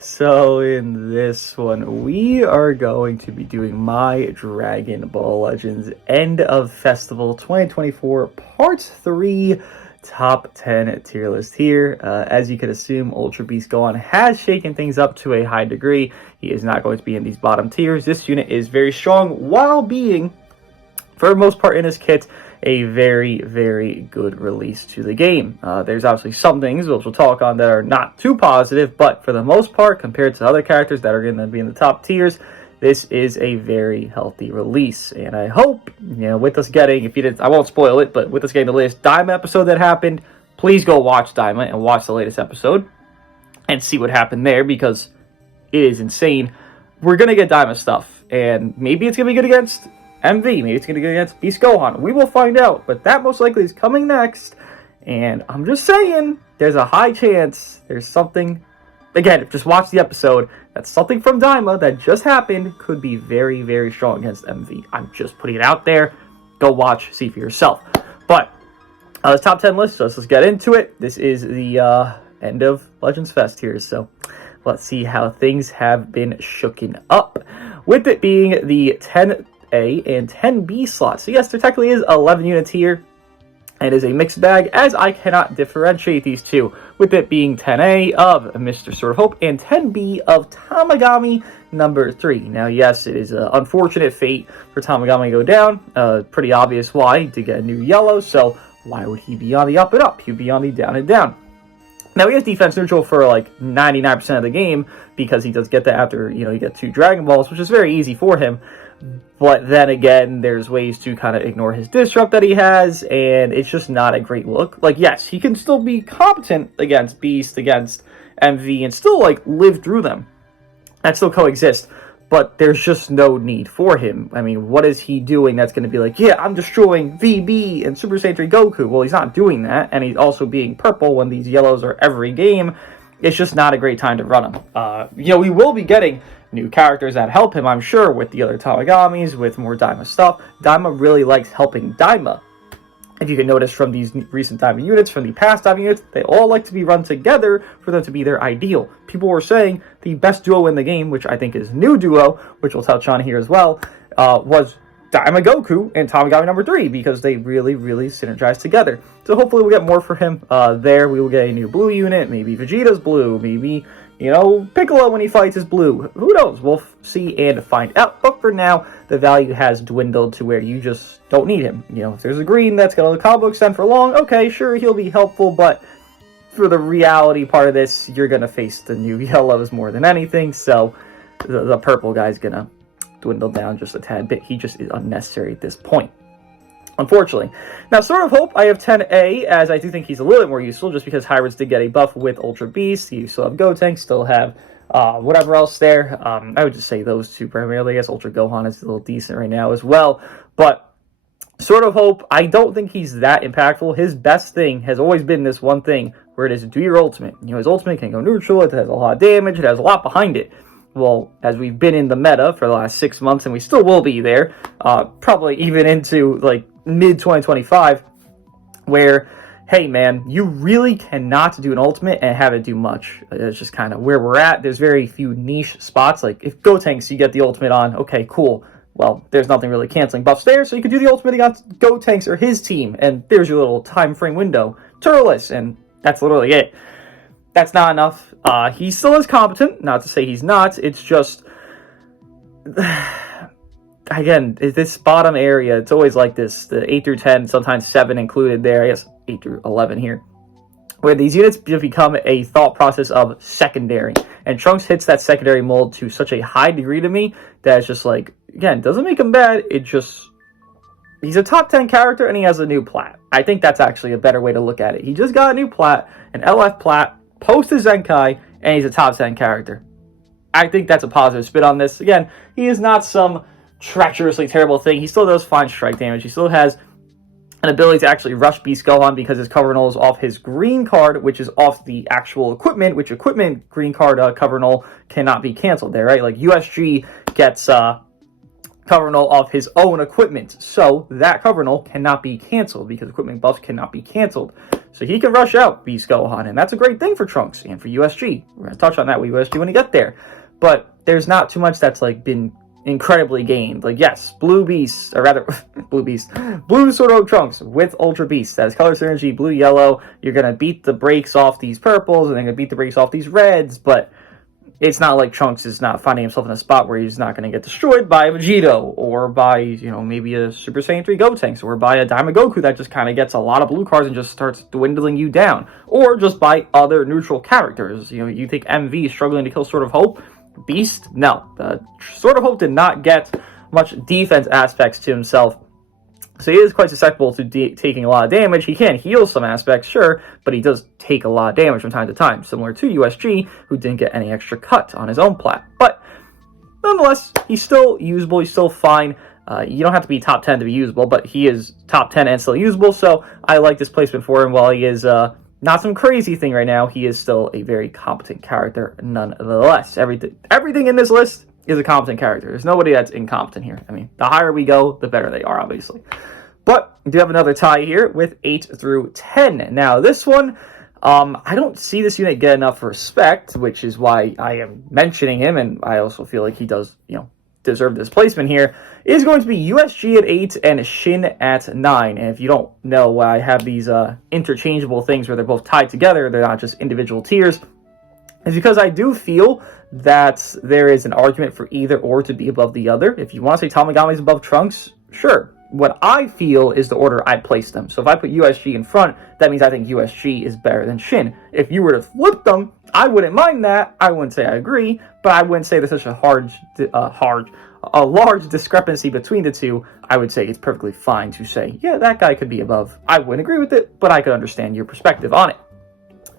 Alright, so in this one, we are going to be doing my Dragon Ball Legends End of Festival 2024 Part 3 Top 10 tier list here. As you could assume, Ultra Beast Gohan has shaken things up to a high degree. He is not going to be in these bottom tiers. This unit is very strong while being, for the most part in his kit, a very, very good release to the game. There's obviously some things which we'll talk on that are not too positive, but for the most part, compared to other characters that are going to be in the top tiers, this is a very healthy release. And I hope, with us getting, if you didn't, I won't spoil it, but with us getting the latest Daima episode that happened, please go watch Daima and watch the latest episode and see what happened there, because it is insane. We're going to get Daima stuff, and maybe it's going to be good against MV, maybe it's going to go against Beast Gohan. We will find out, but that most likely is coming next. And I'm just saying, there's a high chance there's something, again, just watch the episode, that's something from Daima that just happened could be very, very strong against MV. I'm just putting it out there. Go watch, see for yourself. But this top 10 list, let's get into it. This is the end of Legends Fest here, so let's see how things have been shooken up. With it being the 10A and 10B slots. So yes, there technically is 11 units here. It is a mixed bag, as I cannot differentiate these two, with it being 10A of Mr. Sword of Hope and 10B of Tamagami number 3. Now, yes, it is an unfortunate fate for Tamagami to go down. Pretty obvious why, to get a new yellow, so why would he be on the up and up? He'd be on the down and down. Now, he has defense neutral for like 99% of the game, because he does get that after, you get 2 Dragon Balls, which is very easy for him. But then again, there's ways to kind of ignore his disrupt that he has, and it's just not a great look. Like, yes, he can still be competent against Beast, against MV, and still, live through them. That still coexist, but there's just no need for him. I mean, what is he doing that's going to be like, yeah, I'm destroying VB and Super Saiyan 3 Goku? Well, he's not doing that, and he's also being purple when these yellows are every game. It's just not a great time to run him. We will be getting new characters that help him, I'm sure, with the other Tamagamis, with more Daima stuff. Daima really likes helping Daima. If you can notice from these recent Daima units, from the past Daima units, they all like to be run together for them to be their ideal. People were saying the best duo in the game, which I think is new duo, which we'll touch on here as well, was Daima Goku and Tamagami number 3, because they really, really synergize together. So hopefully we'll get more for him there. We will get a new blue unit, maybe Vegeta's blue, maybe Piccolo when he fights is blue. Who knows? We'll see and find out. But for now, the value has dwindled to where you just don't need him. If there's a green that's going to combo extend for long, okay, sure, he'll be helpful. But for the reality part of this, you're going to face the new yellows more than anything. So the purple guy's going to dwindle down just a tad bit. He just is unnecessary at this point, unfortunately. Now, Sword of Hope, I have 10A, as I do think he's a little bit more useful, just because Hybrids did get a buff with Ultra Beast. You still have Gotenks, still have whatever else there. I would just say those two primarily. I guess Ultra Gohan is a little decent right now as well. But Sword of Hope, I don't think he's that impactful. His best thing has always been this one thing, where it is do your ultimate. His ultimate can go neutral, it has a lot of damage, it has a lot behind it. Well, as we've been in the meta for the last 6 months, and we still will be there, probably even into mid-2025, where, hey man, you really cannot do an ultimate and have it do much. It's just kind of where we're at. There's very few niche spots. Like, if Gotenks, you get the ultimate on, okay, cool. Well, there's nothing really canceling buffs there, so you could do the ultimate against Gotenks or his team, and there's your little time frame window. Turles, and that's literally it. That's not enough. He still is competent, not to say he's not. It's just, again, this bottom area, it's always like this. The 8 through 10, sometimes 7 included there. I guess 8 through 11 here. Where these units become a thought process of secondary. And Trunks hits that secondary mold to such a high degree to me that it's just like, again, doesn't make him bad. It just, he's a top 10 character and he has a new plat. I think that's actually a better way to look at it. He just got a new plat, an LF plat, post his Zenkai, and he's a top 10 character. I think that's a positive spin on this. Again, he is not some treacherously terrible thing. He still does fine strike damage. He still has an ability to actually rush Beast Gohan because his cover null is off his green card, which is off the actual equipment, which equipment green card cover null cannot be canceled there, right? Like USG gets cover null of his own equipment. So that cover null cannot be canceled because equipment buffs cannot be canceled. So he can rush out Beast Gohan, and that's a great thing for Trunks and for USG. We're going to touch on that with USG when we get there. But there's not too much that's like been incredibly gained. Like, yes, Blue Beast, or rather, Blue Sword of Trunks with Ultra Beast. That is color synergy, blue, yellow. You're going to beat the brakes off these purples, and then going to beat the brakes off these reds, but it's not like Trunks is not finding himself in a spot where he's not going to get destroyed by a Vegito, or by, you know, maybe a Super Saiyan 3 Gotenks, or by a Daima Goku that just kind of gets a lot of blue cards and just starts dwindling you down, or just by other neutral characters. You know, you think MV is struggling to kill Sword of Hope? Beast? No. Sword of Hope did not get much defense aspects to himself, so he is quite susceptible to taking a lot of damage. He can heal some aspects, sure, but he does take a lot of damage from time to time, similar to USG, who didn't get any extra cut on his own plat. But nonetheless, he's still usable, he's still fine. You don't have to be top 10 to be usable, but he is top 10 and still usable, so I like this placement for him. While he is not some crazy thing right now, he is still a very competent character nonetheless. Everything in this list is a competent character. There's nobody that's incompetent here. I mean, the higher we go, the better they are, obviously. But we do have another tie here with 8 through 10. Now, this one, I don't see this unit get enough respect, which is why I am mentioning him, and I also feel like he does, you know, deserve this placement here. It is going to be USG at 8 and Shin at 9. And if you don't know why I have these interchangeable things where they're both tied together, they're not just individual tiers, is because I do feel that there is an argument for either or to be above the other. If you want to say Tamagami is above Trunks, sure. What I feel is the order I place them. So if I put USG in front, that means I think USG is better than Shin. If you were to flip them, I wouldn't mind that. I wouldn't say I agree, but I wouldn't say there's such a large discrepancy between the two. I would say it's perfectly fine to say, yeah, that guy could be above. I wouldn't agree with it, but I could understand your perspective on it.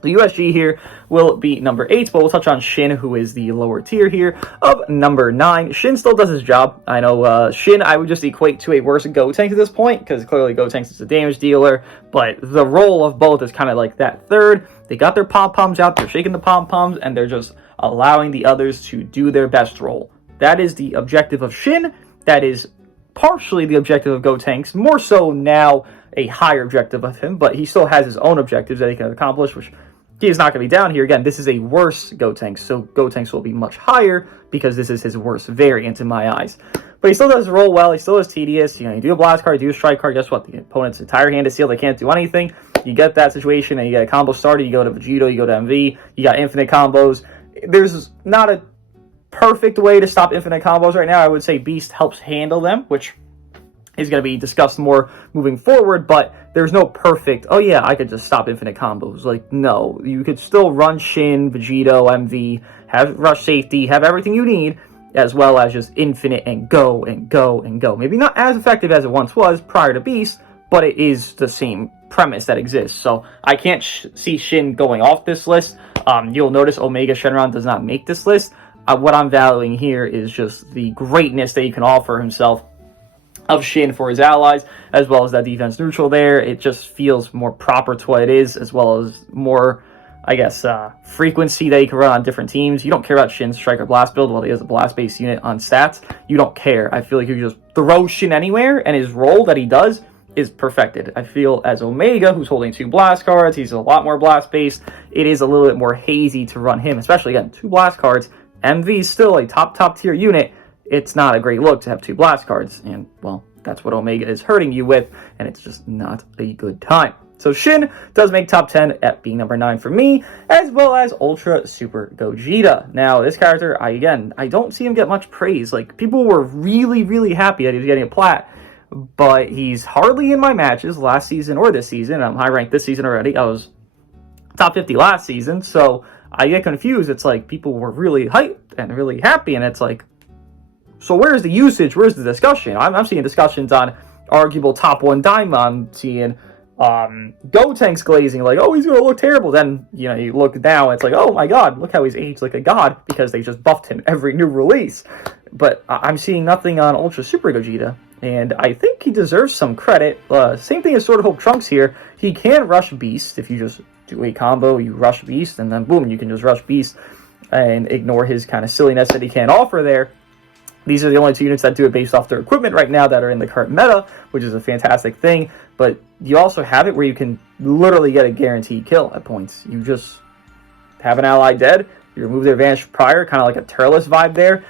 The USG here will be number 8, but we'll touch on Shin, who is the lower tier here of number 9. Shin still does his job. I know Shin I would just equate to a worse Gotenks at this point, because clearly Gotenks is a damage dealer, but the role of both is kind of like that third. They got their pom-poms out, they're shaking the pom-poms, and they're just allowing the others to do their best role. That is the objective of Shin. That is partially the objective of Gotenks, more so now a higher objective of him, but he still has his own objectives that he can accomplish, which he is not going to be down here. Again, this is a worse Gotenks, so Gotenks will be much higher because this is his worst variant in my eyes. But he still does roll well, he still is tedious. You know, you do a blast card, you do a strike card, guess what? The opponent's entire hand is sealed, they can't do anything. You get that situation and you get a combo started, you go to Vegito, you go to MV, you got infinite combos. There's not a perfect way to stop infinite combos right now. I would say Beast helps handle them, which is going to be discussed more moving forward, but there's no perfect, oh yeah, I could just stop infinite combos. Like, no, you could still run Shin, Vegito, MV, have rush safety, have everything you need, as well as just infinite and go and go and go. Maybe not as effective as it once was prior to Beast, but it is the same premise that exists. So I can't see Shin going off this list. You'll notice Omega Shenron does not make this list. What I'm valuing here is just the greatness that he can offer himself of Shin for his allies, as well as that defense neutral there. It just feels more proper to what it is, as well as more, I guess, frequency that you can run on different teams. You don't care about Shin's Striker Blast build while he has a Blast-based unit on stats. You don't care. I feel like you can just throw Shin anywhere, and his role that he does is perfected. I feel as Omega, who's holding 2 Blast cards, he's a lot more Blast-based. It is a little bit more hazy to run him, especially, again, 2 Blast cards. MV is still a top tier unit. It's not a great look to have 2 Blast cards, and, well, that's what Omega is hurting you with, and it's just not a good time. So Shin does make top 10 at being number 9 for me, as well as Ultra Super Gogeta. Now, this character, I don't see him get much praise. Like, people were really happy that he was getting a plat, but he's hardly in my matches last season or this season. I'm high ranked this season already. I was top 50 last season, so I get confused. It's like people were really hyped and really happy, and it's like, so where's the usage? Where's the discussion? I'm seeing discussions on arguable top 1 Daima. I'm seeing Gotenks glazing, like, oh, he's going to look terrible. Then, you know, you look now, it's like, oh my god, look how he's aged like a god, because they just buffed him every new release. But I'm seeing nothing on Ultra Super Gogeta, and I think he deserves some credit. Same thing as Sword of Hope Trunks here. He can rush Beast if you just do a combo, you rush Beast, and then boom, you can just rush Beast and ignore his kind of silliness that he can't offer there. These are the only two units that do it based off their equipment right now that are in the current meta, which is a fantastic thing. But you also have it where you can literally get a guaranteed kill at points. You just have an ally dead, you remove their Vanish prior, kind of like a Turles vibe there,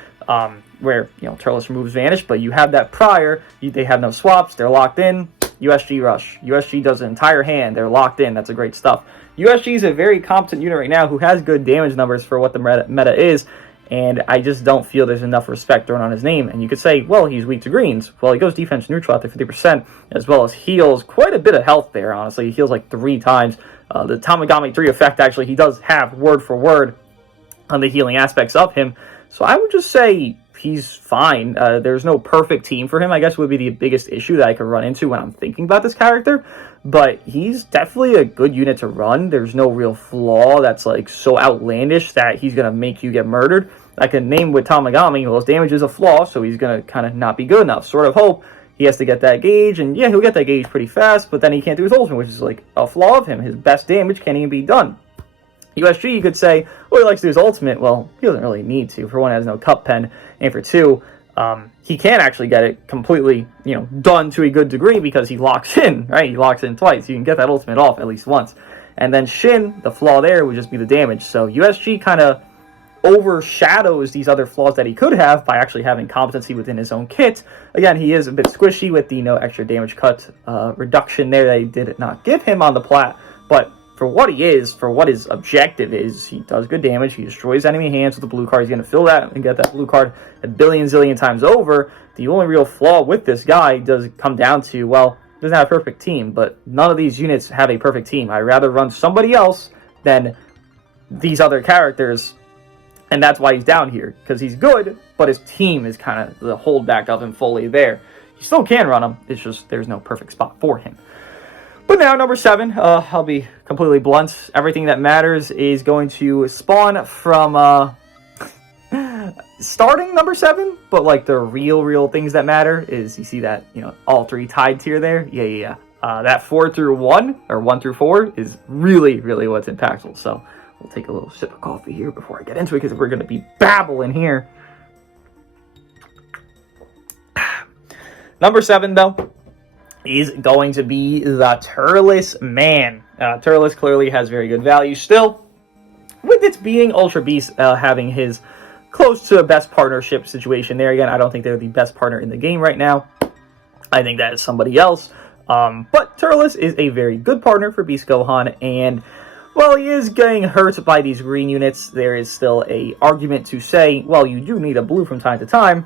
where, you know, Turles removes Vanish, but you have that prior, they have no swaps, they're locked in, USG Rush. USG does an entire hand, they're locked in, that's a great stuff. USG is a very competent unit right now who has good damage numbers for what the meta is, and I just don't feel there's enough respect thrown on his name. And you could say, well, he's weak to greens. Well, he goes defense neutral after 50%, as well as heals quite a bit of health there, honestly. He heals like 3 times. The Tamagami 3 effect, actually, he does have word for word on the healing aspects of him. So I would just say he's fine. There's no perfect team for him, I guess, would be the biggest issue that I could run into when I'm thinking about this character. But he's definitely a good unit to run. There's no real flaw that's like so outlandish that he's going to make you get murdered. I can name with Tamagami, well, his damage is a flaw, so he's going to kind of not be good enough. Sort of hope he has to get that gauge, and yeah, he'll get that gauge pretty fast, but then he can't do his ultimate, which is like a flaw of him. His best damage can't even be done. USG, you could say, well, he likes to do his ultimate. Well, he doesn't really need to. For one, he has no cup pen, and for two, he can actually get it completely, you know, done to a good degree because he locks in, right? He locks in twice. You can get that ultimate off at least once. And then Shin, the flaw there would just be the damage. So USG kind of overshadows these other flaws that he could have by actually having competency within his own kit. Again, he is a bit squishy with the no extra damage cut reduction there that he did not give him on the plat, but for what he is, for what his objective is, he does good damage. He destroys enemy hands with the blue card. He's going to fill that and get that blue card a billion zillion times over. The only real flaw with this guy does come down to, well, he doesn't have a perfect team, but none of these units have a perfect team. I'd rather run somebody else than these other characters. And that's why he's down here, because he's good, but his team is kind of the holdback of him fully there. You still can run him, it's just there's no perfect spot for him. But now, number 7, I'll be completely blunt. Everything that matters is going to spawn from starting number 7, but like the real things that matter is, you see that, you know, all 3 tied tier there? Yeah. That 4 through 1, or 1 through 4, is really what's impactful. So we'll take a little sip of coffee here before I get into it, because we're going to be babbling here. Number 7, though, is going to be the Turles Man. Turles clearly has very good value still, with its being Ultra Beast having his close to a best partnership situation there. Again, I don't think they're the best partner in the game right now. I think that is somebody else. But Turles is a very good partner for Beast Gohan, and while he is getting hurt by these green units, there is still a argument to say, well, you do need a blue from time to time.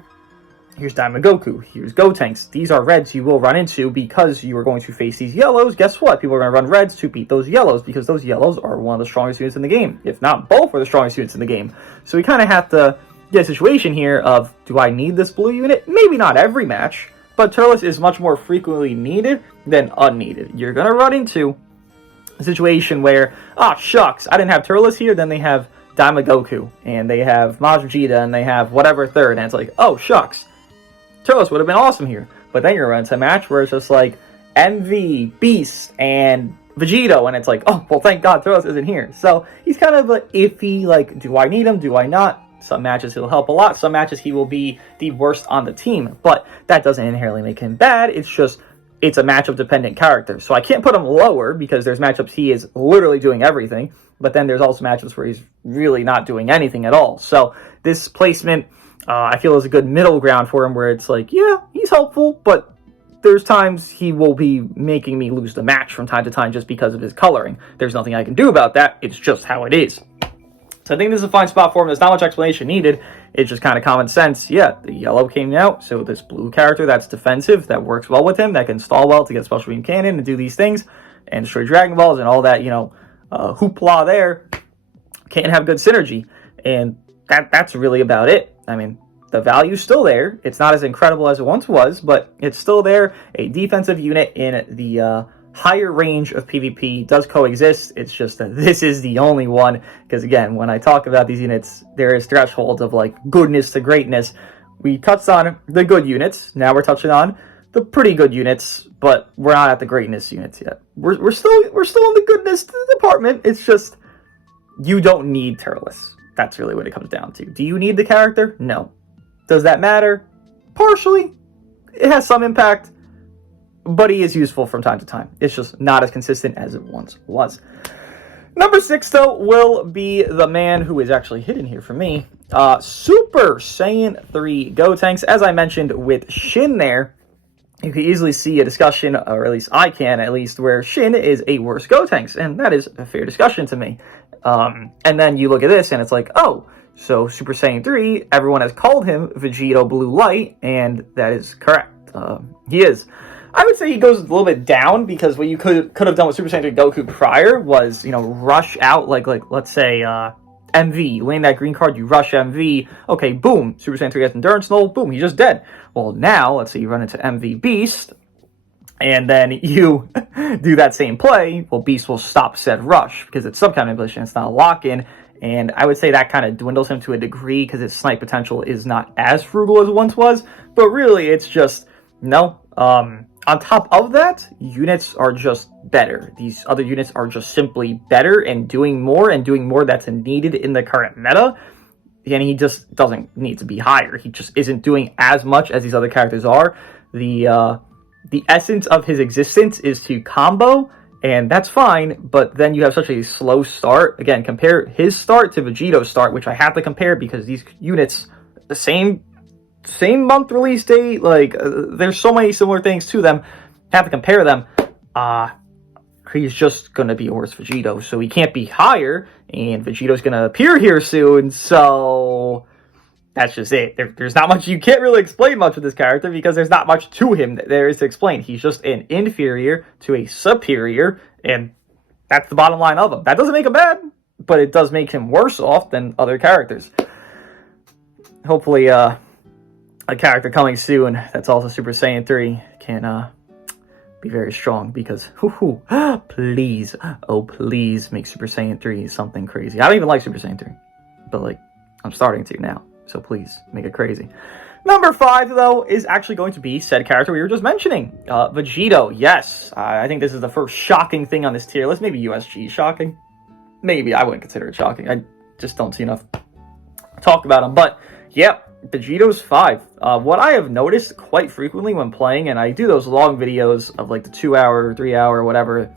Here's Dooogote, here's Gotenks. These are reds you will run into because you are going to face these yellows. Guess what? People are going to run reds to beat those yellows because those yellows are one of the strongest units in the game. If not, both are the strongest units in the game. So we kind of have to get a situation here of, do I need this blue unit? Maybe not every match, but Turles is much more frequently needed than unneeded. You're going to run into a situation where, oh, shucks, I didn't have Turles here, then they have Dooogote, and they have Vegeta, and they have whatever third, and it's like, oh, shucks. Turles would have been awesome here. But then you're running to a match where it's just like MV, Beast, and Vegito, and it's like, oh, well, thank God Turles isn't here. So he's kind of like iffy, like, do I need him? Do I not? Some matches he'll help a lot. Some matches he will be the worst on the team. But that doesn't inherently make him bad. It's just, it's a matchup-dependent character. So I can't put him lower because there's matchups he is literally doing everything. But then there's also matchups where he's really not doing anything at all. So this placement, I feel, is a good middle ground for him where it's like, yeah, he's helpful, but there's times he will be making me lose the match from time to time just because of his coloring. There's nothing I can do about that. It's just how it is. So I think this is a fine spot for him. There's not much explanation needed. It's just kind of common sense. Yeah, the yellow came out, so this blue character that's defensive, that works well with him, that can stall well to get Special Beam Cannon and do these things, and destroy Dragon Balls and all that, you know, hoopla there, can't have good synergy. And that's really about it. I mean, the value's still there. It's not as incredible as it once was, but it's still there. A defensive unit in the higher range of PvP does coexist. It's just that this is the only one, because again, when I talk about these units, there is thresholds of like goodness to greatness. We touched on the good units. Now we're touching on the pretty good units, but we're not at the greatness units yet. We're still in the goodness department. It's just, you don't need Turles. That's really what it comes down to. Do you need the character? No. Does that matter? Partially. It has some impact, but he is useful from time to time. It's just not as consistent as it once was. Number 6, though, will be the man who is actually hidden here for me. Super Saiyan 3 Gotenks. As I mentioned with Shin there, you can easily see a discussion, or at least I can, at least, where Shin is a worse Gotenks, and that is a fair discussion to me. And then you look at this, and it's like, oh, so Super Saiyan 3, everyone has called him Vegito Blue Light, and that is correct. He is. I would say he goes a little bit down, because what you could have done with Super Saiyan 3 Goku prior was, you know, rush out, like let's say, MV. You land that green card, you rush MV, okay, boom, Super Saiyan 3 gets Endurance Null, boom, he's just dead. Well, now, let's say you run into MV Beast, and then you do that same play, well, Beast will stop said rush, because it's sub-counter manipulation, it's not a lock-in, and I would say that kind of dwindles him to a degree, because his snipe potential is not as frugal as it once was, but really, it's just, no, on top of that, units are just better. These other units are just simply better and doing more that's needed in the current meta. And he just doesn't need to be higher. He just isn't doing as much as these other characters are. The essence of his existence is to combo, and that's fine, but then you have such a slow start. Again, compare his start to Vegito's start, which I have to compare because these units, the same month release date, like, there's so many similar things to them, have to compare them. He's just gonna be a worse Vegito, so he can't be higher, and Vegito's gonna appear here soon, so that's just it. There's not much, you can't really explain much with this character, because there's not much to him that there is to explain. He's just an inferior to a superior, and that's the bottom line of him. That doesn't make him bad, but it does make him worse off than other characters. Hopefully, a character coming soon that's also Super Saiyan 3 can be very strong, because please, oh please, make Super Saiyan 3 something crazy. I don't even like Super Saiyan 3, but like, I'm starting to now, so please make it crazy. Number 5, though, is actually going to be said character we were just mentioning, Vegito. Yes, I think this is the first shocking thing on this tier list. Maybe USG shocking, maybe. I wouldn't consider it shocking. I just don't see enough talk about him, but yeah, Vegito's 5. What I have noticed quite frequently when playing, and I do those long videos of like the 2-hour, 3-hour, whatever,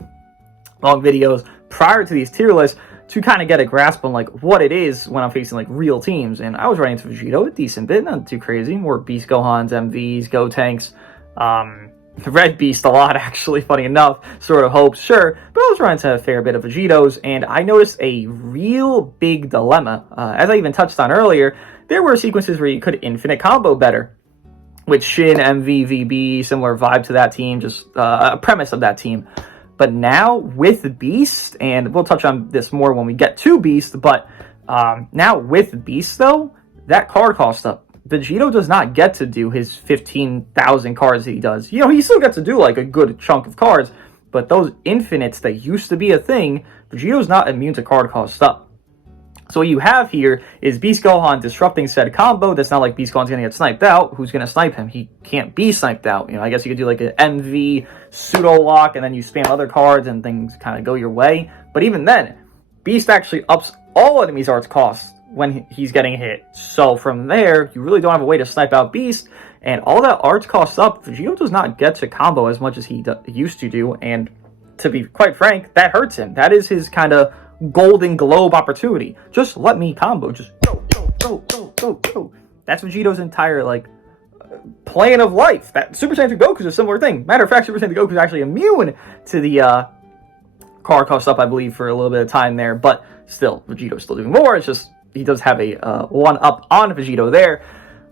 long videos prior to these tier lists to kind of get a grasp on like what it is when I'm facing like real teams. And I was running into Vegito a decent bit, not too crazy, more Beast Gohans, MVs, Gotenks, Red Beast a lot actually, funny enough, sort of hopes, sure, but I was running into a fair bit of Vegitos, and I noticed a real big dilemma. As I even touched on earlier, there were sequences where you could infinite combo better. With Shin, MV, VB, similar vibe to that team, just a premise of that team. But now, with Beast, and we'll touch on this more when we get to Beast, but now with Beast, though, that card cost up. Vegito does not get to do his 15,000 cards that he does. You know, he still gets to do, like, a good chunk of cards, but those infinites that used to be a thing, Vegito's not immune to card cost up. So what you have here is Beast Gohan disrupting said combo. That's not like Beast Gohan's going to get sniped out. Who's going to snipe him? He can't be sniped out. You know, I guess you could do like an MV pseudo-lock, and then you spam other cards and things kind of go your way. But even then, Beast actually ups all enemies' arts cost when he's getting hit. So from there, you really don't have a way to snipe out Beast. And all that arts costs up, Vegito does not get to combo as much as he used to do. And to be quite frank, that hurts him. That is his kind of Golden Globe opportunity. Just let me combo. Just go. That's Vegito's entire, like, plan of life. That Super Saiyan 3 Goku is a similar thing. Matter of fact, Super Saiyan 3 Goku is actually immune to the card cost up, I believe, for a little bit of time there. But still, Vegito's still doing more. It's just he does have a one-up on Vegito there.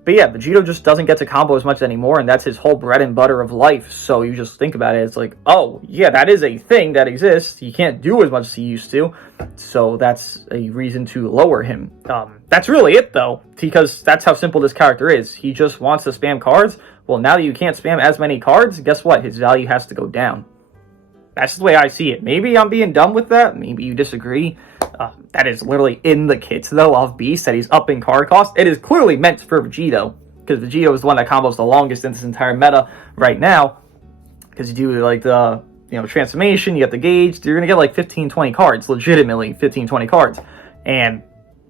But yeah, Vegito just doesn't get to combo as much anymore, and that's his whole bread and butter of life. So you just think about it, it's like, oh, yeah, that is a thing that exists. He can't do as much as he used to, so that's a reason to lower him. That's really it, though, because that's how simple this character is. He just wants to spam cards. Well, now that you can't spam as many cards, guess what? His value has to go down. That's the way I see it. Maybe I'm being dumb with that. Maybe you disagree. That is literally in the kits, though, of Beast, that he's upping card cost. It is clearly meant for Vegito, because Vegito is the one that combos the longest in this entire meta right now. Because you do, like, the, you know, transformation, you get the gauge, you're going to get, like, 15, 20 cards, legitimately 15, 20 cards. And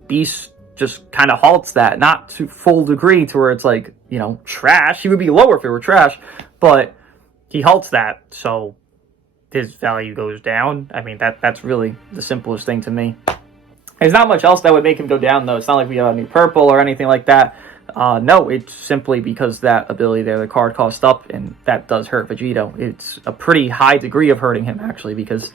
Beast just kind of halts that, not to full degree to where it's like, you know, trash. He would be lower if it were trash, but he halts that, so his value goes down. I mean, that's really the simplest thing to me. There's not much else that would make him go down, though. It's not like we have a new purple or anything like that. No, it's simply because that ability there, the card cost up, and that does hurt Vegito. It's a pretty high degree of hurting him, actually, because,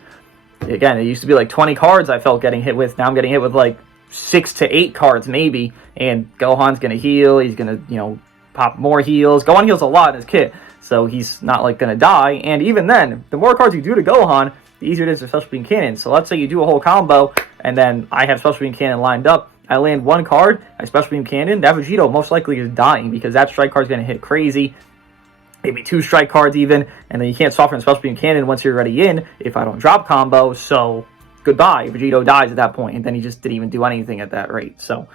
again, it used to be like 20 cards I felt getting hit with. Now I'm getting hit with like 6 to 8 cards, maybe, and Gohan's going to heal. He's going to, you know, pop more heals. Gohan heals a lot in his kit, so he's not, like, going to die. And even then, the more cards you do to Gohan, the easier it is for Special Beam Cannon. So let's say you do a whole combo, and then I have Special Beam Cannon lined up. I land one card, I Special Beam Cannon, that Vegito most likely is dying because that strike card is going to hit crazy. Maybe 2 strike cards even, and then you can't swap from Special Beam Cannon once you're already in if I don't drop combo, so goodbye. Vegito dies at that point, and then he just didn't even do anything at that rate. So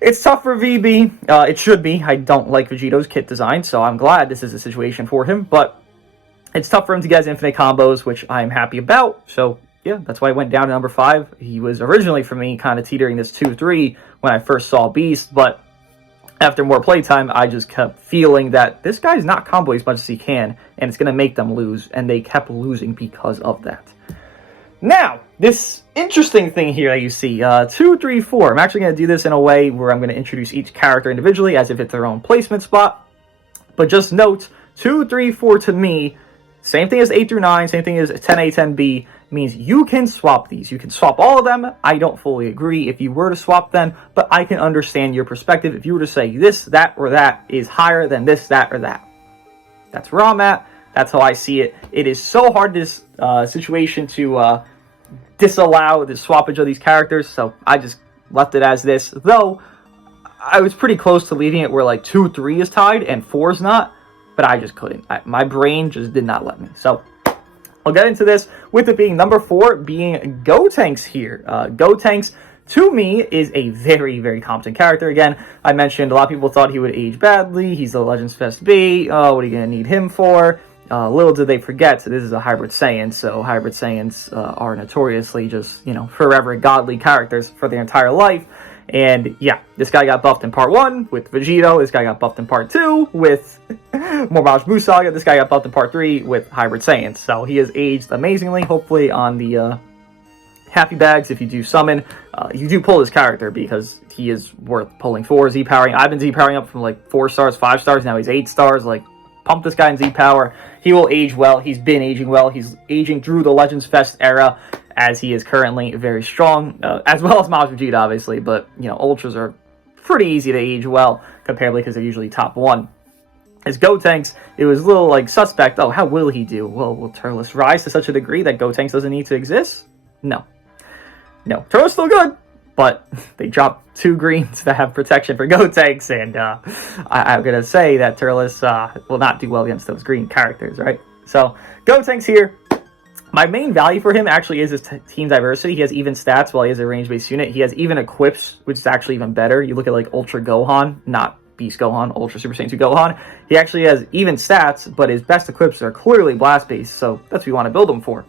it's tough for VB. It should be. I don't like Vegito's kit design, so I'm glad this is a situation for him, but it's tough for him to get his infinite combos, which I'm happy about. So yeah, that's why I went down to number 5. He was originally, for me, kind of teetering this 2-3 when I first saw Beast, but after more playtime, I just kept feeling that this guy's not comboing as much as he can, and it's going to make them lose, and they kept losing because of that. Now, this interesting thing here that you see, 2, 3, 4. I'm actually going to do this in a way where I'm going to introduce each character individually as if it's their own placement spot. But just note, 2, 3, 4 to me, same thing as 8 through 9, same thing as 10A, 10B, means you can swap these. You can swap all of them. I don't fully agree if you were to swap them, but I can understand your perspective if you were to say this, that, or that is higher than this, that, or that. That's where I'm at. That's how I see it. It is so hard, this situation, to disallow the swappage of these characters, so I just left it as this. Though, I was pretty close to leaving it where like 2, 3 is tied and 4 is not, but I just couldn't. My brain just did not let me. So I'll get into this with it being number 4 being Gotenks here. Gotenks, to me, is a very, very competent character. Again, I mentioned a lot of people thought he would age badly. He's the Legends Fest B. Oh, what are you going to need him for? Little did they forget, this is a Hybrid Saiyan, so Hybrid Saiyans are notoriously just, you know, forever godly characters for their entire life. And yeah, this guy got buffed in part 1 with Vegito. This guy got buffed in part 2 with more Majin Buu Saga. This guy got buffed in part 3 with Hybrid Saiyans. So he has aged amazingly. Hopefully on the Happy Bags, if you do summon, you do pull this character because he is worth pulling for. Z-powering. I've been Z-powering up from like 4 stars, 5 stars. Now he's 8 stars. Like, pump this guy in Z-power. He will age well. He's been aging well. He's aging through the Legends Fest era, as he is currently very strong, as well as Majin Vegeta, obviously, but, you know, Ultras are pretty easy to age well, comparatively, because they're usually top 1. As Gotenks, it was a little, like, suspect. Oh, how will he do? Well, will Turles rise to such a degree that Gotenks doesn't need to exist? No. No. Turles still good, but they dropped 2 greens that have protection for Gotenks, and I'm going to say that Turles will not do well against those green characters, right? So, Gotenks here. My main value for him actually is his team diversity. He has even stats while he has a range-based unit. He has even equips, which is actually even better. You look at like Ultra Gohan, not Beast Gohan, Ultra Super Saiyan 2 Gohan. He actually has even stats, but his best equips are clearly blast-based, so that's what you want to build him for.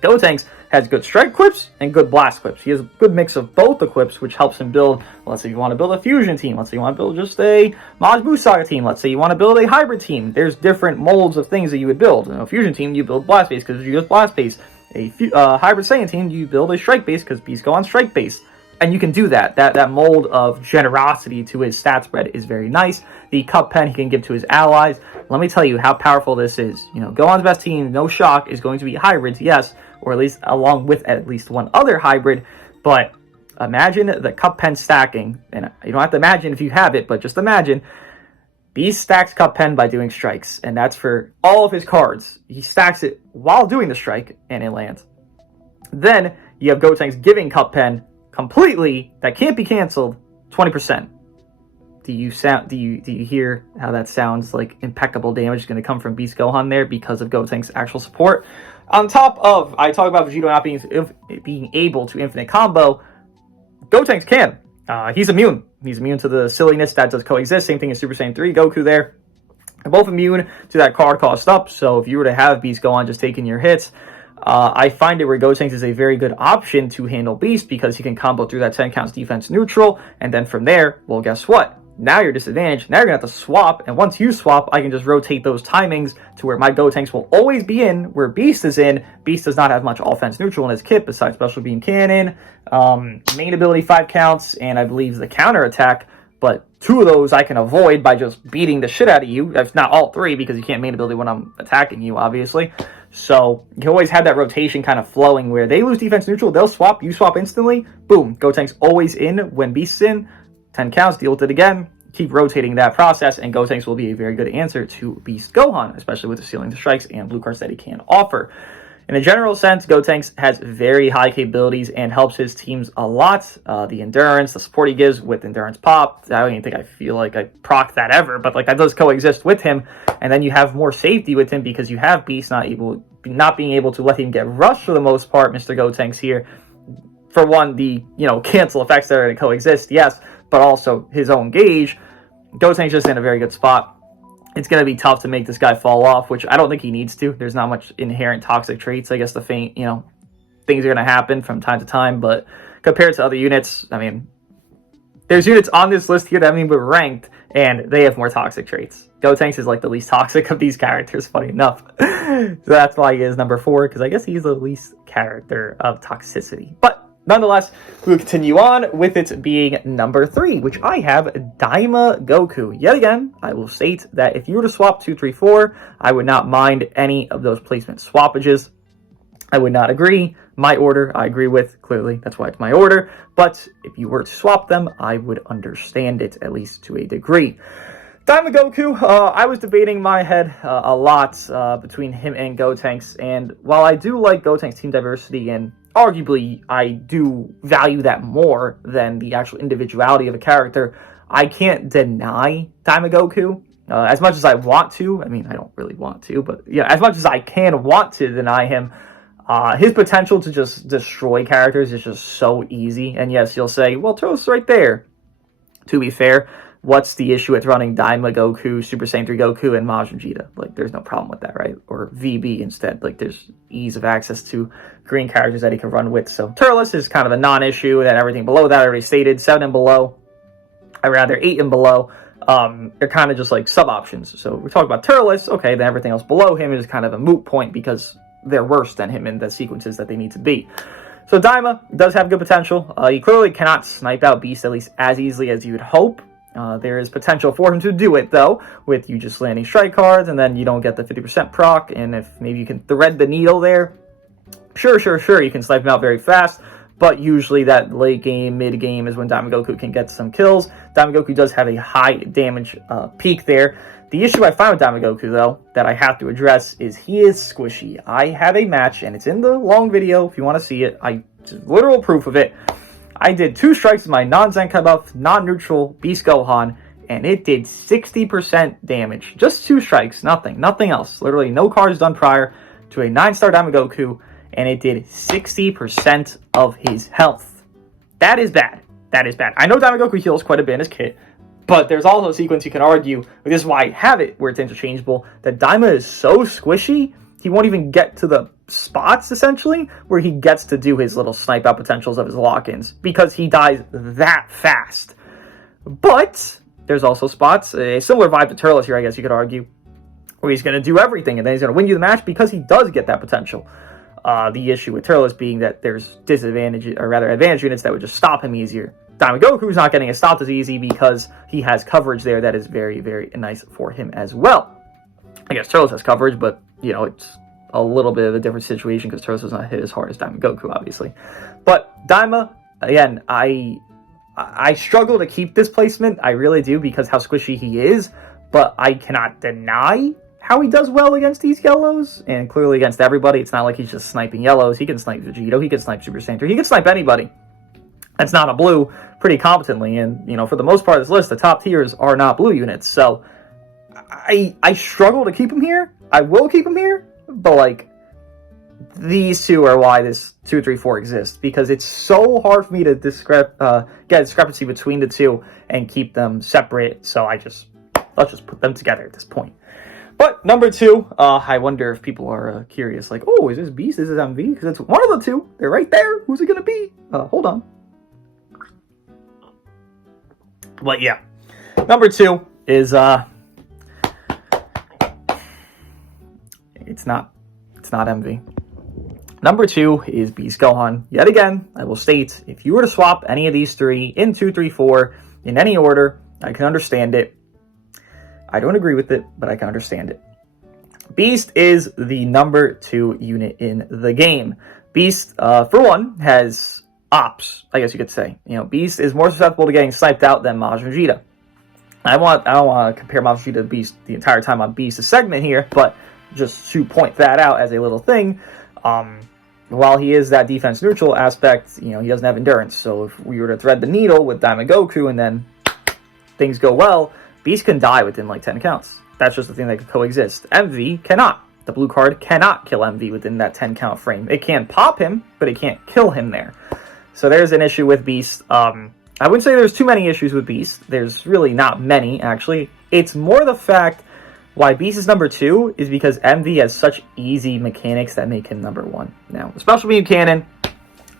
Gotenks has good strike equips and good blast equips. He has a good mix of both equips, which helps him build, let's say you want to build a fusion team, let's say you want to build just a Majin Buu Saga team, let's say you want to build a hybrid team. There's different molds of things that you would build. In a fusion team, you build blast base because you use blast base. A hybrid Saiyan team, you build a strike base because Beasts go on strike base. And you can do that. That mold of generosity to his stat spread is very nice. The cup pen he can give to his allies. Let me tell you how powerful this is. You know, Gohan's best team, no shock, is going to be hybrids, yes, or at least along with at least one other hybrid. But imagine the cup pen stacking, and you don't have to imagine if you have it, but just imagine. Beast stacks cup pen by doing strikes, and that's for all of his cards. He stacks it while doing the strike, and it lands. Then you have Gotenks giving cup pen completely, that can't be canceled, 20%. Do you hear how that sounds like impeccable damage is going to come from Beast Gohan there because of Gotenks' actual support? On top of, I talk about Vegito not being able to infinite combo, Gotenks can. He's immune. He's immune to the silliness that does coexist. Same thing as Super Saiyan 3, Goku there. They're both immune to that card cost up, so if you were to have Beast Gohan just taking your hits, I find it where Gotenks is a very good option to handle Beast because he can combo through that 10 counts defense neutral, and then from there, well, guess what? Now you're disadvantaged. Now you're going to have to swap, and once you swap, I can just rotate those timings to where my Gotenks will always be in, where Beast is in. Beast does not have much offense neutral in his kit besides Special Beam Cannon, main ability 5 counts, and I believe the counter attack, but 2 of those I can avoid by just beating the shit out of you. If not all 3, because you can't main ability when I'm attacking you, obviously. So you always have that rotation kind of flowing where they lose defense neutral, they'll swap, you swap instantly, boom, Gotenks always in when Beast's in. 10 counts, deal with it again, keep rotating that process, and Gotenks will be a very good answer to Beast Gohan, especially with the Sealing the Strikes and blue cards that he can offer. In a general sense, Gotenks has very high capabilities and helps his teams a lot. The endurance, the support he gives with endurance pop, I don't even think I feel like I proc that ever, but like that does coexist with him. And then you have more safety with him because you have Beast not being able to let him get rushed for the most part, Mr. Gotenks here. For one, the cancel effects that are going to coexist, yes, but also his own gauge. Gotenks just in a very good spot. It's going to be tough to make this guy fall off, which I don't think he needs to. There's not much inherent toxic traits. I guess the faint, things are going to happen from time to time, but compared to other units, I mean, there's units on this list here that haven't even been ranked, and they have more toxic traits. Gotenks is like the least toxic of these characters, funny enough. So that's why he is number 4, because I guess he's the least character of toxicity. But nonetheless, we'll continue on with it being number 3, which I have Daima Goku. Yet again, I will state that if you were to swap 2, 3, 4, I would not mind any of those placement swappages. I would not agree. My order, I agree with, clearly, that's why it's my order. But if you were to swap them, I would understand it, at least to a degree. Daima Goku, I was debating in my head a lot between him and Gotenks, and while I do like Gotenks' team diversity, and arguably I do value that more than the actual individuality of a character, I can't deny Daima Goku. As much as I want to, I mean, I don't really want to, but yeah, as much as I want to deny him, his potential to just destroy characters is just so easy. And yes, you'll say, well, Turles right there. To be fair, what's the issue with running Daima Goku, Super Saiyan 3 Goku, and Majin Vegeta? Like, there's no problem with that, right? Or VB instead. Like, there's ease of access to green characters that he can run with. So Turles is kind of a non-issue, and everything below that I already stated. 7 and below, I rather 8 and below. They're kind of just like sub-options. So we're talking about Turles, okay, then everything else below him is kind of a moot point because they're worse than him in the sequences that they need to be. So Daima does have good potential. He clearly cannot snipe out Beast at least as easily as you would hope. There is potential for him to do it, though, with you just landing strike cards, and then you don't get the 50% proc, and if maybe you can thread the needle there, sure, you can snipe him out very fast, but usually that late game, mid game is when Daima Goku can get some kills. Daima Goku does have a high damage peak there. The issue I find with Daima Goku, though, that I have to address is he is squishy. I have a match, and it's in the long video if you want to see it. Just literal proof of it. I did 2 strikes with my non-Zenkai buff, non-neutral Beast Gohan, and it did 60% damage. Just 2 strikes, nothing else. Literally no cards done prior to a 9-star Daima Goku, and it did 60% of his health. That is bad. That is bad. I know Daima Goku heals quite a bit in his kit, but there's also a sequence you can argue, this is why I have it, where it's interchangeable, that Daima is so squishy, he won't even get to the spots, essentially, where he gets to do his little snipe out potentials of his lock-ins, because he dies that fast. But there's also spots, a similar vibe to Turles here, I guess you could argue, where he's going to do everything, and then he's going to win you the match because he does get that potential. The issue with Turles being that there's advantage units that would just stop him easier. Daima Goku's not getting it stopped as easy because he has coverage there that is very, very nice for him as well. I guess Turles has coverage, but, it's a little bit of a different situation because Turles was not hit as hard as Daima Goku, obviously. But Daima, again, I struggle to keep this placement. I really do, because how squishy he is, but I cannot deny how he does well against these yellows, and clearly against everybody. It's not like he's just sniping yellows. He can snipe Vegito, he can snipe Super Saiyan 3, he can snipe anybody that's not a blue pretty competently, and for the most part of this list, the top tiers are not blue units, so I struggle to keep him here. I will keep him here, but these two are why this 2, 3, 4 exists, because it's so hard for me to get a discrepancy between the two and keep them separate, so let's just put them together at this point. But number 2, I wonder if people are curious, like, oh, is this Beast? Is this MV? Because it's one of the two. They're right there. Who's it going to be? Hold on. But yeah, number 2 is, it's not MV. Number 2 is Beast Gohan. Yet again, I will state, if you were to swap any of these 3 in 2, 3, 4, in any order, I can understand it. I don't agree with it, but I can understand it. Beast is the number 2 unit in the game. Beast, for one, has ops, I guess you could say. You know, Beast is more susceptible to getting sniped out than Majin Vegeta. I don't want to compare Majin Vegeta to Beast the entire time on Beast's segment here, but just to point that out as a little thing, while he is that defense neutral aspect, you know, he doesn't have endurance. So if we were to thread the needle with Dooogote and then things go well, Beast can die within like 10 counts. That's just the thing that could coexist. MV cannot. The blue card cannot kill MV within that 10 count frame. It can pop him, but it can't kill him there. So there's an issue with Beast. I wouldn't say there's too many issues with Beast. There's really not many, actually. It's more the fact why Beast is number 2 is because MV has such easy mechanics that make him number 1. Now, the special beam cannon,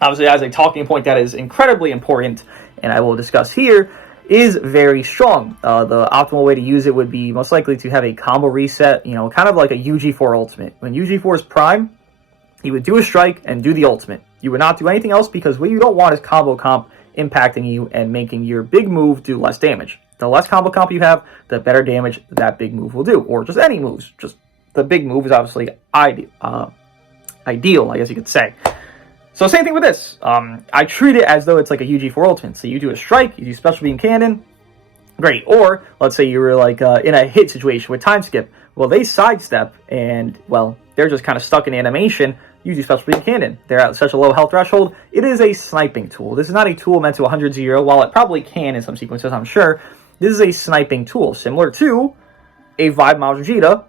obviously as a talking point that is incredibly important, and I will discuss here, is very strong. The optimal way to use it would be most likely to have a combo reset, you know, kind of like a UG4 ultimate. When UG4 is prime, you would do a strike and do the ultimate. You would not do anything else because what you don't want is combo comp impacting you and making your big move do less damage. The less combo comp you have, the better damage that big move will do, or just any moves. Just the big move is obviously ideal, I guess you could say. So same thing with this. I treat it as though it's like a UG4 ultimate. So you do a strike, you do special beam cannon, great. Or let's say you were like in a hit situation with time skip. Well, they sidestep and, well, they're just kind of stuck in animation. You do special beam cannon. They're at such a low health threshold. It is a sniping tool. This is not a tool meant to 100-0, while it probably can in some sequences, I'm sure. This is a sniping tool, similar to a Vibe Majin Vegeta,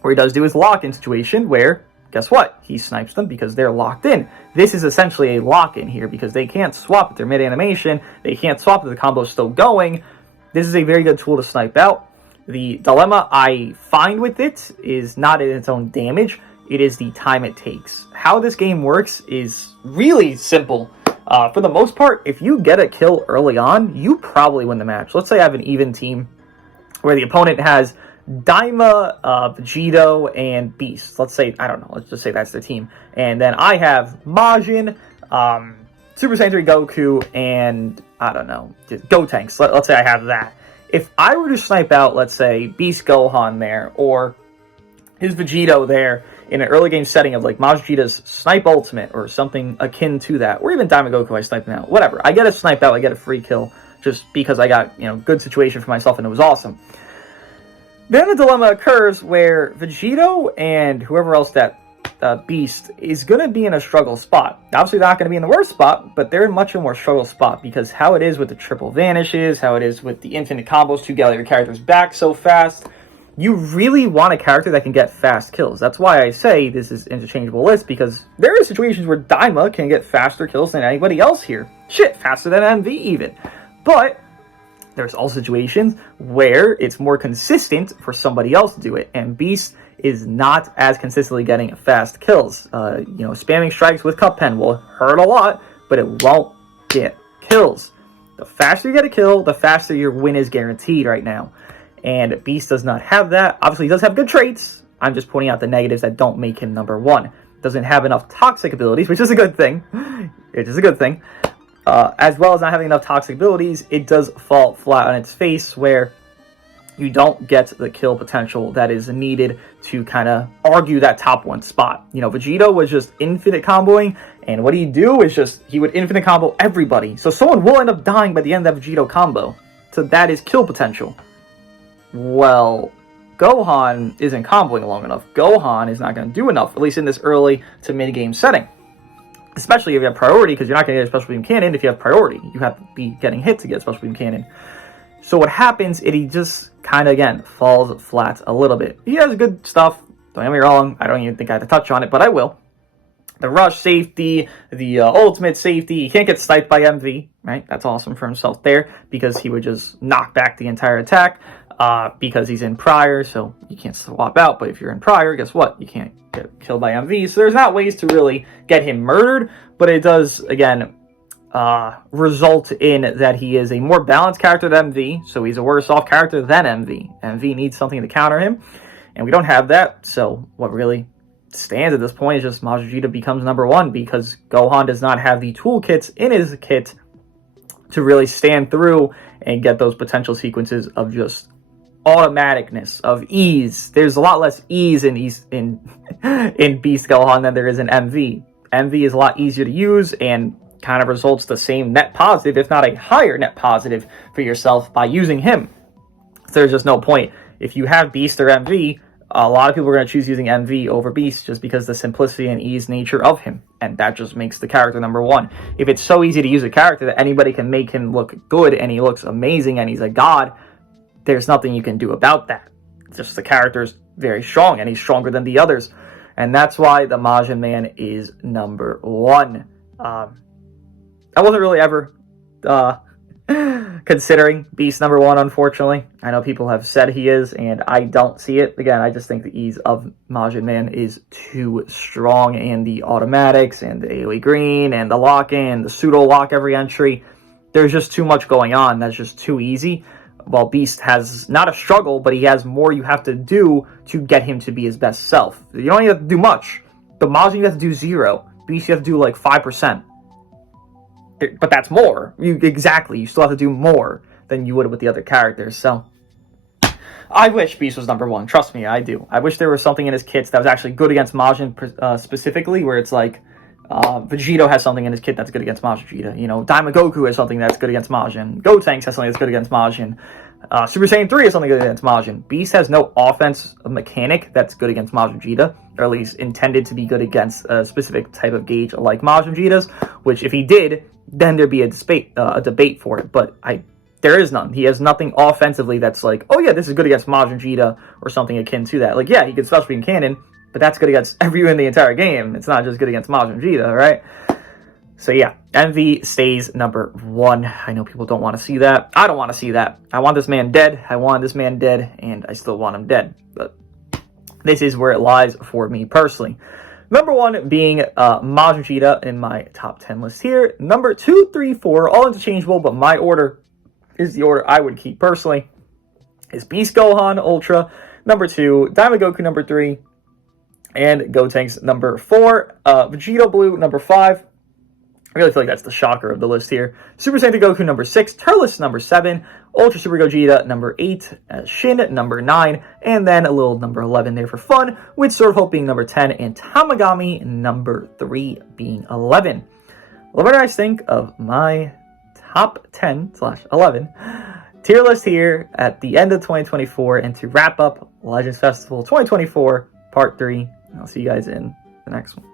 where he does do his lock-in situation where, guess what? He snipes them because they're locked in. This is essentially a lock-in here because they can't swap if they're mid-animation. They can't swap if the combo's still going. This is a very good tool to snipe out. The dilemma I find with it is not in its own damage. It is the time it takes. How this game works is really simple. For the most part, if you get a kill early on, you probably win the match. Let's say I have an even team where the opponent has Daima, Vegito, and Beast. Let's say, I don't know, let's just say that's their team. And then I have Majin, Super Saiyan 3 Goku, and, I don't know, Gotenks. Let's say I have that. If I were to snipe out, let's say, Beast Gohan there, or his Vegito there, in an early game setting of like Majin Vegeta's snipe ultimate, or something akin to that, or even Dooogote, I snipe him out, whatever. I get a snipe out, I get a free kill, just because I got, you know, good situation for myself and it was awesome. Then the dilemma occurs where Vegito and whoever else that Beast is going to be in a struggle spot. Obviously, they're not going to be in the worst spot, but they're in much more struggle spot because how it is with the triple vanishes, how it is with the infinite combos to get your characters back so fast, you really want a character that can get fast kills. That's why I say this is interchangeable list, because there are situations where Daima can get faster kills than anybody else here. Shit, faster than MV even. But there's also situations where it's more consistent for somebody else to do it, and Beast is not as consistently getting fast kills. You know, spamming strikes with Cup Pen will hurt a lot, but it won't get kills. The faster you get a kill, the faster your win is guaranteed right now. And Beast does not have that. Obviously, he does have good traits. I'm just pointing out the negatives that don't make him number 1. Doesn't have enough toxic abilities, which is a good thing. It is a good thing. As well as not having enough toxic abilities, it does fall flat on its face where you don't get the kill potential that is needed to kind of argue that top 1 spot. You know, Vegito was just infinite comboing, and what he'd do is just, he would infinite combo everybody. So someone will end up dying by the end of that Vegito combo. So that is kill potential. Well, Gohan isn't comboing long enough. Gohan is not going to do enough, at least in this early to mid-game setting. Especially if you have priority, because you're not going to get a special beam cannon if you have priority. You have to be getting hit to get a special beam cannon. So what happens is he just kind of, again, falls flat a little bit. He has good stuff. Don't get me wrong. I don't even think I have to touch on it, but I will. The rush safety, the ultimate safety. He can't get sniped by MV, right? That's awesome for himself there, because he would just knock back the entire attack. because he's in prior, so you can't swap out. But if you're in prior, guess what? You can't get killed by MV. So there's not ways to really get him murdered, but it does, again, result in that he is a more balanced character than MV, so he's a worse off character than MV. MV needs something to counter him, and we don't have that, so what really stands at this point is just Majin Vegeta becomes number one, because Gohan does not have the toolkits in his kit to really stand through and get those potential sequences of just automaticness, of ease. There's a lot less ease in Beast Gohan than there is in MV. MV is a lot easier to use and kind of results the same net positive, if not a higher net positive for yourself by using him. So there's just no point. If you have Beast or MV, a lot of people are going to choose using MV over Beast just because the simplicity and ease nature of him. And that just makes the character number one. If it's so easy to use a character that anybody can make him look good and he looks amazing and he's a god, there's nothing you can do about that. Just the character is very strong and he's stronger than the others. And that's why the Majin Man is number one. I wasn't really ever considering Beast number one, unfortunately. I know people have said he is, and I don't see it. Again, I just think the ease of Majin Man is too strong, and the automatics, and the AoE green, and the lock-in, and the pseudo-lock every entry. There's just too much going on. That's just too easy. While Beast has not a struggle, but he has more you have to do to get him to be his best self. You don't even have to do much. The Majin, you have to do 0. Beast, you have to do like 5%. But that's more. You still have to do more than you would with the other characters. So I wish Beast was number one. Trust me, I do. I wish there was something in his kits that was actually good against Majin specifically, where it's like Vegito has something in his kit that's good against Majin Vegeta. You know, Dooogote has something that's good against Majin. Gotenks has something that's good against Majin. Super Saiyan 3 has something good against Majin. Beast has no offense mechanic that's good against Majin Vegeta, or at least intended to be good against a specific type of gauge like Majin Vegeta's, which if he did, then there'd be a debate for it. But there is none. He has nothing offensively that's like, oh yeah, this is good against Majin Vegeta, or something akin to that. Like, yeah, he could special beam cannon, but that's good against everyone in the entire game. It's not just good against Majin Vegeta, right? So yeah, MV stays number one. I know people don't want to see that. I don't want to see that. I want this man dead. I want this man dead, and I still want him dead. But this is where it lies for me personally. Number one being Majin Vegeta in my top 10 list here. Number 2, 3, 4, all interchangeable, but my order is the order I would keep personally. Is Beast Gohan Ultra number 2, Dooogote number 3, and Gotenks number 4, Vegito Blue number 5. I really feel like that's the shocker of the list here. Super Saiyan Goku number 6, Turles number 7, Ultra Super Gogeta number 8, Shin number 9, and then a little number 11 there for fun, with Sword of Hope being number 10, and Tamagami number 3 being 11. What do you guys think of my top 10/11 tier list here at the end of 2024, and to wrap up Legends Festival 2024 Part 3. I'll see you guys in the next one.